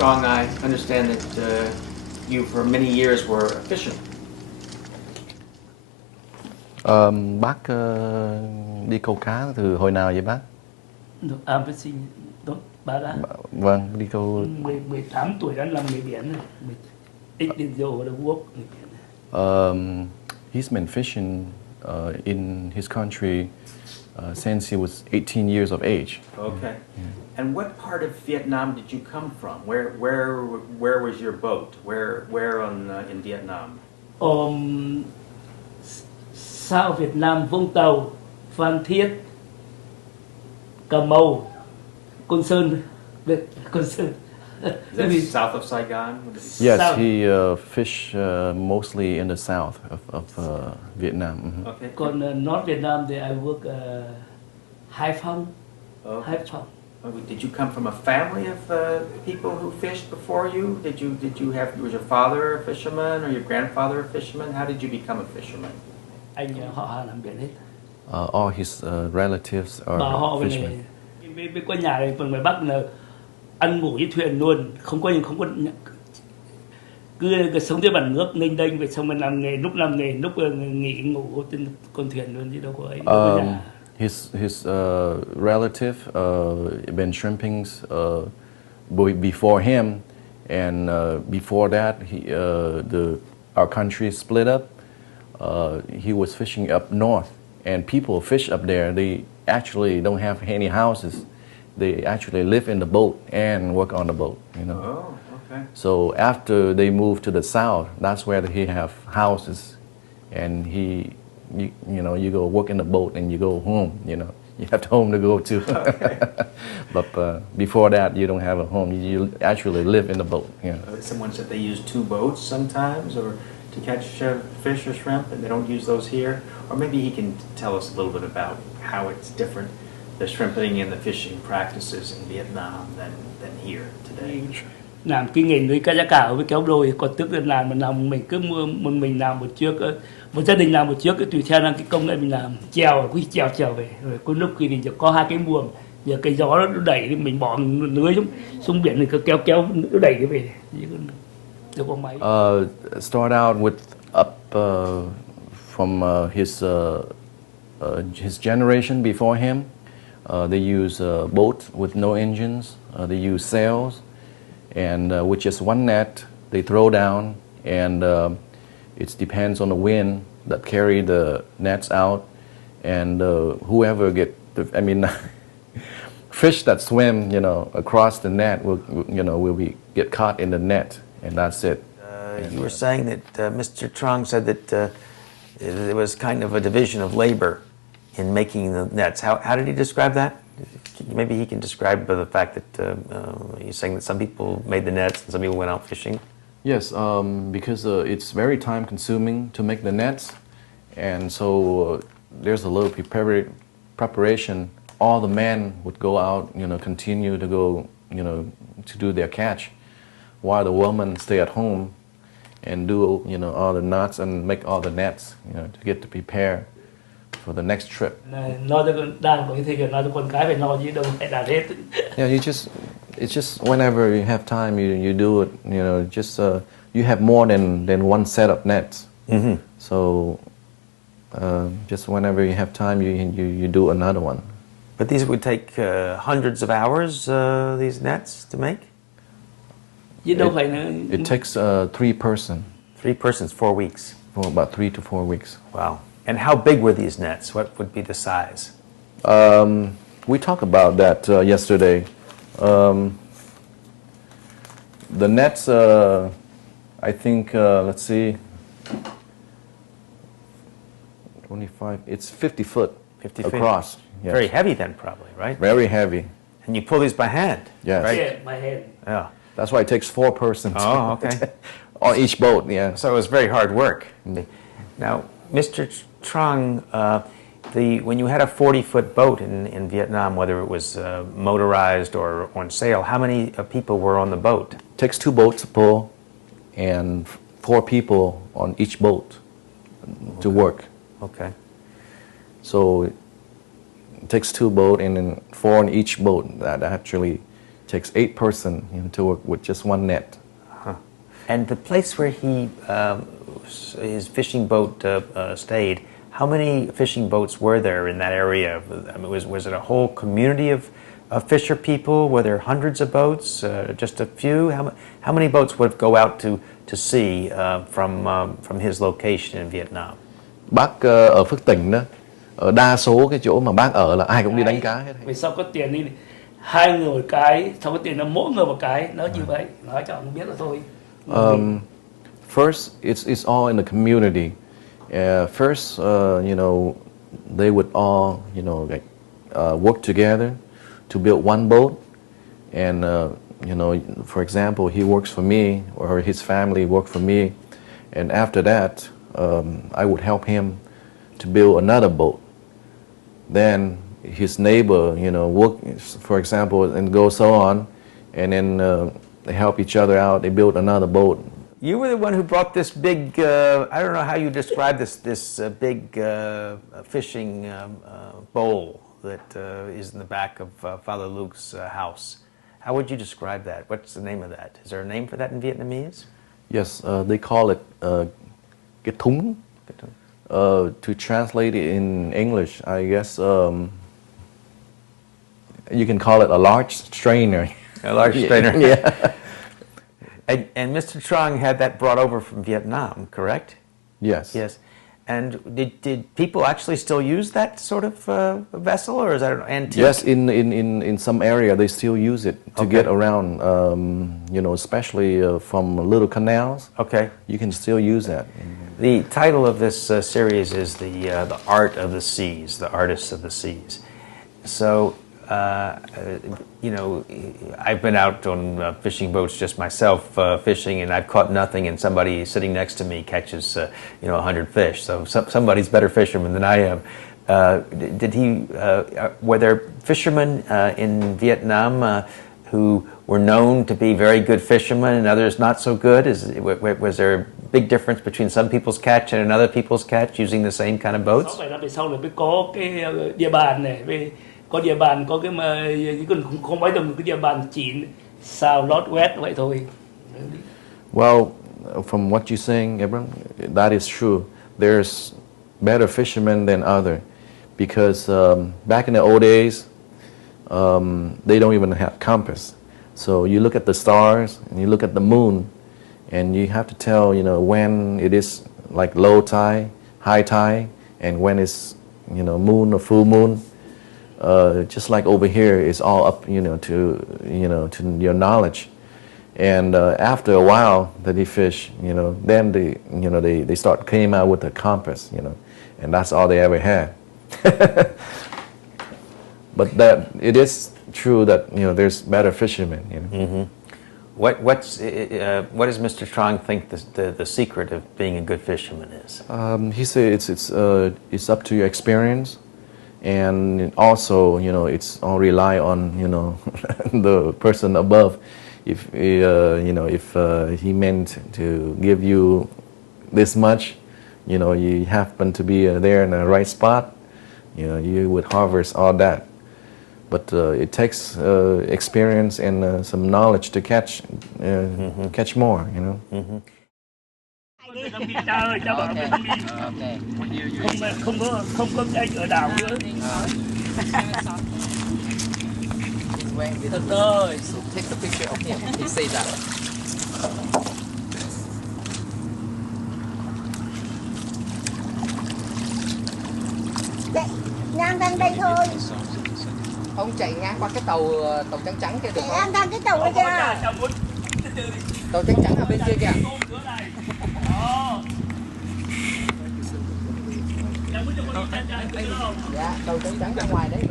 Trong, I understand that you for many years were a fisherman. Bác đi câu cá từ hồi nào vậy bác? I'm fishing. Bác đã. Vâng, đi câu. 18 tuổi đã làm nghề biển rồi. Ít đi vô đã quốc nghề biển. He's been fishing in his country since he was 18 years of age. Okay. Yeah. And what part of Vietnam did you come from? Where was your boat? Where in Vietnam? Sao Việt Nam, Vũng Tàu, Phan Thiết, Cà Mau, Côn Sơn. Is that south of Saigon? Yes, south. he fished mostly in the south of Vietnam. Mm-hmm. Okay. Còn North Vietnam thì I work Hải Phòng. Okay. Hải Phòng. Did you come from a family of people who fished before you? Was your father a fisherman or your grandfather a fisherman? How did you become a fisherman? Anh họ hàng làm biển hết. All his relatives are fishermen. Với có nhà này phần ngoài Bắc là ăn ngủ với thuyền luôn, không có cứ sống trên mặt nước nghênh đênh, vậy xong rồi làm nghề lúc nghỉ ngủ trên con thuyền luôn chứ đâu có nhà. His relative been shrimping before him, and before that our country split up. He was fishing up north, and people fish up there. They actually don't have any houses. They actually live in the boat and work on the boat, you know. Oh, okay. So after they moved to the south, that's where he have houses, and you go work in the boat and you go home, you know. You have home to go to. Okay. But before that, you don't have a home. You actually live in the boat. Yeah. Someone said they use two boats sometimes, or to catch fish or shrimp, and they don't use those here. Or maybe he can tell us a little bit about how it's different, the shrimping and the fishing practices in Vietnam than here today. Làm cái nghề nuôi cá giá cào với kéo đôi, còn tức là làm mình cứ mình làm một chiếc, một gia đình làm một chiếc, tùy theo cái công nghệ mình làm chèo về, rồi có lúc thì có hai cái buồm, giờ cái gió nó đẩy thì mình bỏ lưới xuống biển thì cứ kéo nó đẩy cái về, được con máy. Start out with from his generation before him. They use boats with no engines. They use sails, and with just one net, they throw down, and it depends on the wind that carry the nets out, and whoever fish that swim, across the net will get caught in the net, and that's it. You were saying that Mr. Trong said that there was kind of a division of labor in making the nets. How did he describe that? Maybe he can describe the fact that he's saying that some people made the nets and some people went out fishing. Yes, because it's very time consuming to make the nets, and so there's a little preparation. All the men would go out, continue to go, to do their catch, while the women stay at home and do, all the knots and make all the nets, to get to prepare for the next trip. Yeah, it's just whenever you have time, you do it. You have more than one set of nets. Mm-hmm. So just whenever you have time, you do another one. But these would take hundreds of hours, these nets, to make? It takes 3 persons. 3 persons, 4 weeks. For about 3 to 4 weeks. Wow. And how big were these nets? What would be the size? We talked about that yesterday. The nets, I think, let's see, 25, it's 50 foot 50 feet. across. Yes. Very heavy then, probably, right? Very heavy. And you pull these by hand? Yes. Right? Yeah, by hand. Yeah. That's why it takes 4 persons. Oh, okay. On each boat, yeah. So it was very hard work. Now, Mr. Trong, when you had a 40-foot boat in Vietnam, whether it was motorized or on sail, how many people were on the boat? It takes 2 boats to pull and 4 people on each boat to work. Okay. So it takes 2 boats and then 4 on each boat. That actually takes 8 person to work with just one net. And the place where his fishing boat stayed, how many fishing boats were there in that area? I mean, was it a whole community of fisher people? Were there hundreds of boats? Just a few? How many boats would go out to sea from his location in Vietnam? Bác ở Phước Tỉnh đó, ở đa số cái chỗ mà bác ở là ai cũng đi đánh cá hết. Vì sao có tiền đi 2 người một cái, sao có tiền là mỗi người một cái, nó như vậy, nói cho ông biết là thôi. First, it's all in the community. First, they would all, work together to build one boat. And, for example, he works for me, or his family worked for me. And after that, I would help him to build another boat. Then his neighbor, work, for example, and go so on. And then they help each other out. They build another boat. You were the one who brought this big, I don't know how you describe this big fishing bowl that is in the back of Father Luke's house. How would you describe that? What's the name of that? Is there a name for that in Vietnamese? Yes, they call it cái thúng. To translate it in English, I guess you can call it a large strainer. A large strainer. Yeah. And Mr. Trong had that brought over from Vietnam, correct? Yes. Yes. And did people actually still use that sort of vessel, or is that an antique? Yes, in some area they still use it to get around, especially from little canals. Okay. You can still use that. The title of this series is the Art of the Seas, the Artists of the Seas. So, I've been out on fishing boats just myself fishing, and I've caught nothing, and somebody sitting next to me catches 100 fish. So somebody's better fisherman than I am. Were there fishermen in Vietnam who were known to be very good fishermen and others not so good? Was there a big difference between some people's catch and another people's catch using the same kind of boats? 6-7 năm về sau là mới có cái địa bàn này, có địa bàn, có cái mà không mấy đồng cái địa bàn chỉ South Northwest vậy thôi. Well, from what you're saying, Abram, that is true. There's better fishermen than other, because back in the old days, they don't even have compass. So you look at the stars and you look at the moon, and you have to tell, when it is like low tide, high tide, and when it's, moon or full moon. Just like over here, it's all up, to your knowledge. And after a while that they fish, then they came out with a compass, and that's all they ever had. But that it is true that there's better fishermen. Mm-hmm. What does Mr. Trong think the secret of being a good fisherman is? He said it's up to your experience. And also, it's all rely on, the person above. If he meant to give you this much, you happen to be there in the right spot, you would harvest all that. But it takes experience and some knowledge to catch more, Mm-hmm. Không có anh ở đảo nữa. So take the picture of him. He says that. Đây, ngang đang đây thôi. Ông chạy ngang qua cái tàu trắng trắng kia được không? Ngang cái tàu đây kìa. Tàu trắng trắng ở bên kia kìa. Dạ, tàu trắng trắng ra ngoài đấy.